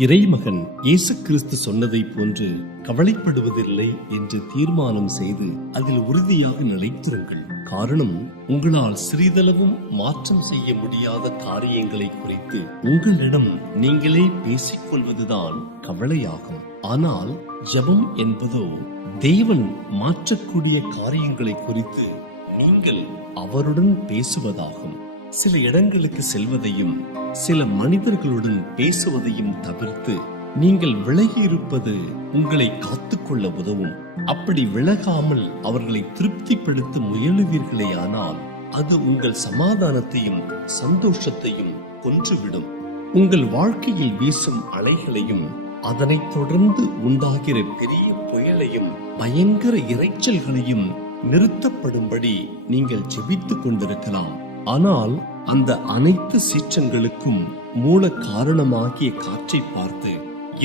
இறைமகன் இயேசு கிறிஸ்து சொன்னதை போன்று கவலைப்படுவதில்லை என்று தீர்மானம் செய்து அதில் உறுதியாக நிலைத்திருங்கள். காரணம், உங்களால் சிறிதளவும் மாற்றம் செய்ய முடியாத காரியங்களை குறித்து உங்களிடம் நீங்களே பேசிக் கொள்வதுதான் கவலையாகும். ஆனால் ஜெபம் என்பதோ தேவன் மாற்றக்கூடிய காரியங்களை குறித்து நீங்கள் அவருடன் பேசுவதாகும். சில இடங்களுக்கு செல்வதையும் சில மனிதர்களுடன் பேசுவதையும் தவிர்த்து நீங்கள் விலகி இருப்பது உங்களை காத்துக்கொள்ள உதவும். அப்படி விலகாமல் அவர்களை திருப்திப்படுத்த முயலுவீர்களேயானால் அது உங்கள் சமாதானத்தையும் சந்தோஷத்தையும் கொன்றுவிடும். உங்கள் வாழ்க்கையில் வீசும் அலைகளையும் அதனைத் தொடர்ந்து உண்டாகிற பெரிய புயலையும் பயங்கர இரைச்சல்களையும் நிறுத்தப்படும்படி நீங்கள் ஜெபித்துக் கொண்டிருக்கலாம். ஆனால் அந்த அனைத்து சீற்றங்களுக்கும் மூல காரணமாகிய காற்றை பார்த்து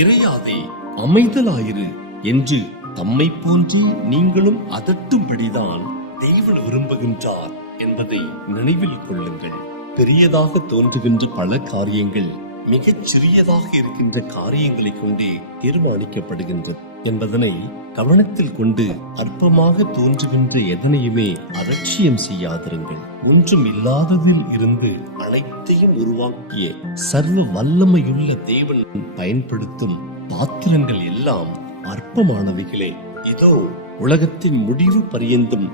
இறையாதே, அமைதலாயிரு என்று தம்மை போன்றே நீங்களும் அதட்டும்படிதான் தேவன் விரும்புகின்றார் என்பதை நினைவில் கொள்ளுங்கள். பெரியதாக தோன்றுகின்ற பல காரியங்கள் மிகச் சிறியதாக இருக்கின்ற காரியங்களை கொண்டே தீர்மானிக்கப்படுகின்றது என்பதனை கவனத்தில் கொண்டு அற்பமாக தோன்றுகின்ற எதனையுமே அலட்சியம் செய்யாதிருங்கள். ஒன்றும் இல்லாததில் இருந்து அனைத்தையும் உருவாக்கிய சர்வ வல்லமையுள்ள தேவன் பயன்படுத்தும் பாத்திரங்கள் எல்லாம் அற்பமானவைகளே. இதோ உலகத்தின் முடிவு பரியந்தம்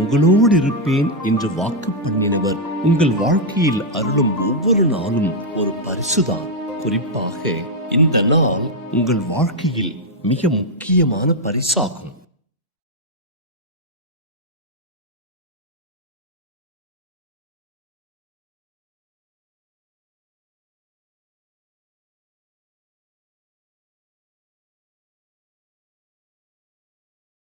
உங்களோடு இருப்பேன் என்று வாக்கு பண்ணினவர் உங்கள் வாழ்க்கையில் அருளும் ஒவ்வொரு நாளும் ஒரு பரிசுதான். குறிப்பாக இந்த நாள் உங்கள் வாழ்க்கையில் மிக முக்கியமான பரிசாகும்.